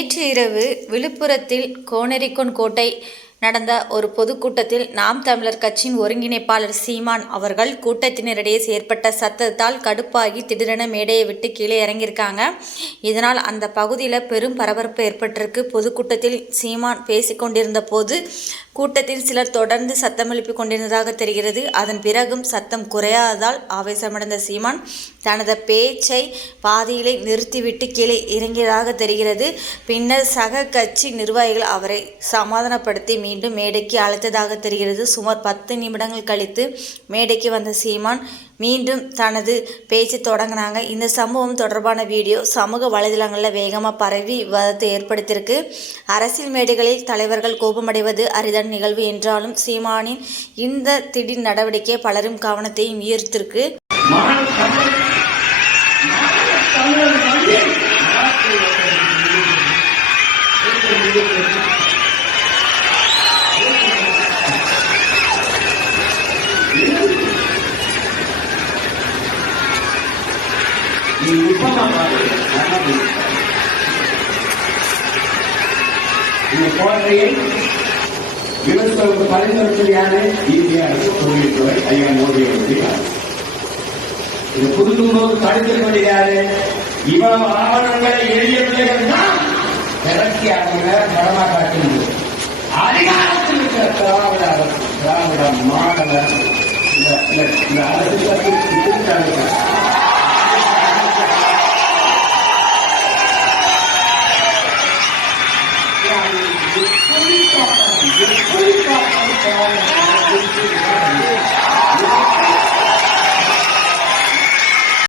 நேற்று இரவு விழுப்புரத்தில் கோனேரிக்கோன் கோட்டை நடந்த ஒரு பொதுக்கூட்டத்தில் நாம் தமிழர் கட்சியின் ஒருங்கிணைப்பாளர் சீமான் அவர்கள் கூட்டத்தினரிடையே ஏற்பட்ட சத்தத்தால் கடுப்பாகி திடீரென மேடையை விட்டு கீழே இறங்கியிருக்காங்க. இதனால் அந்த பகுதியில் பெரும் பரபரப்பு ஏற்பட்டிருக்கு. பொதுக்கூட்டத்தில் சீமான் பேசிக்கொண்டிருந்த போது கூட்டத்தில் சிலர் தொடர்ந்து சத்தம் எழுப்பி கொண்டிருந்ததாக தெரிகிறது. அதன் பிறகும் சத்தம் குறையாததால் ஆவேசமடைந்த சீமான் தனது பேச்சை பாதியிலே நிறுத்திவிட்டு கீழே இறங்கியதாக தெரிகிறது. பின்னர் சக கட்சி நிர்வாகிகள் அவரை சமாதானப்படுத்தி மீண்டும் மேடைக்கு அழைத்ததாக தெரிகிறது. சுமார் பத்து நிமிடங்கள் கழித்து மேடைக்கு வந்த சீமான் மீண்டும் தனது பேச்சு தொடங்கினாங்க. இந்த சம்பவம் தொடர்பான வீடியோ சமூக வலைதளங்களில் வேகமாக பரவி விவாதத்தை ஏற்படுத்தியிருக்கு. அரசியல் மேடைகளில் தலைவர்கள் கோபமடைவது அரிதான நிகழ்வு என்றாலும் சீமானின் இந்த திடீர் நடவடிக்கை பலரும் கவனத்தையும் ஈர்த்திருக்கு. நீ உப்பமா பாரு இந்த போதையை விவசாயிக்கு பரிந்துரைத்தது யாரு இந்திய தொழில்துறை ஐயா மோடி அவர்கள் இது புதுக்கும்போது தடுத்திருப்பது யாரு இவ்வளவு ஆவணங்களை எழுதிய பிள்ளைகள் தான் திரட்டி அவங்க படமா அதிகாரத்தில் இருக்கிற திராவிட அரசு திராவிட இந்த அரசு Thank you.